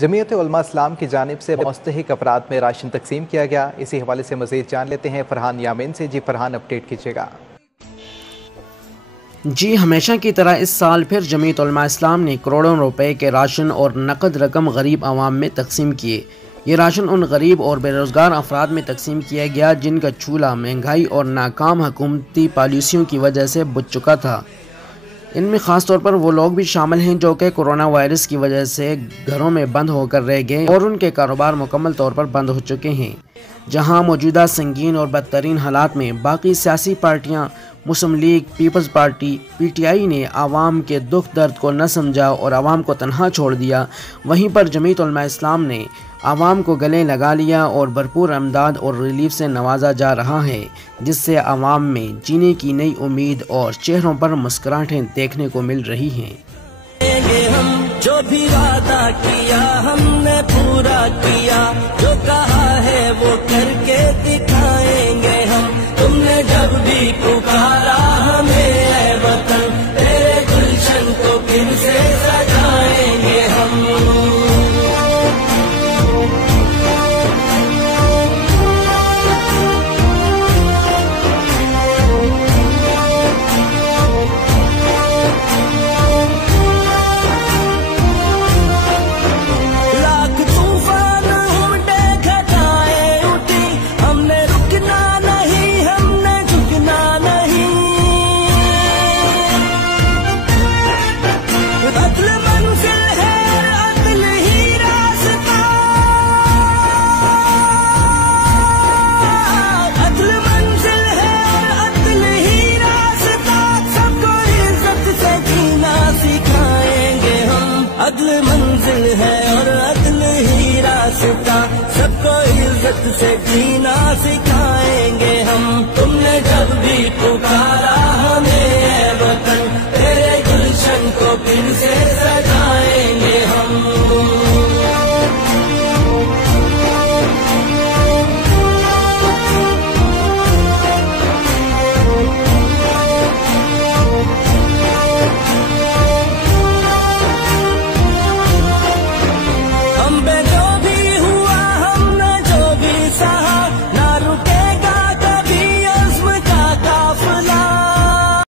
जमीयत उलमा इस्लाम की जानिब से मुस्तहिक अफराद में राशन तकसीम किया गया। इसी हवाले से मज़ीद जान लेते हैं फरहान यामीन से। जी फरहान, अपडेट कीजिएगा। जी, हमेशा की तरह इस साल फिर जमीयत उलमा इस्लाम ने करोड़ों रुपए के राशन और नकद रकम गरीब आवाम में तकसीम किए। ये राशन उन गरीब और बेरोज़गार अफराद में तकसीम किया गया जिनका चूल्हा महंगाई और नाकाम हुकूमती पॉलिसियों की वजह से बुझ चुका था। इनमें ख़ास तौर पर वो लोग भी शामिल हैं जो कि कोरोना वायरस की वजह से घरों में बंद होकर रह गए और उनके कारोबार मुकम्मल तौर पर बंद हो चुके हैं। जहां मौजूदा संगीन और बदतरीन हालात में बाकी सियासी पार्टियां मुस्लिम लीग, पीपल्स पार्टी, PTI ने आवाम के दुख दर्द को न समझा और आवाम को तन्हा छोड़ दिया, वहीं पर जमीयत उलमा इस्लाम ने आवाम को गले लगा लिया और भरपूर इमदाद और रिलीफ से नवाजा जा रहा है, जिससे आवाम में जीने की नई उम्मीद और चेहरों पर मुस्कुराहटें देखने को मिल रही हैं। हम जो भी वादा किया हमने पूरा किया, जो कहा है वो करके दिखाएंगे हम। तुमने जब भी पुकारा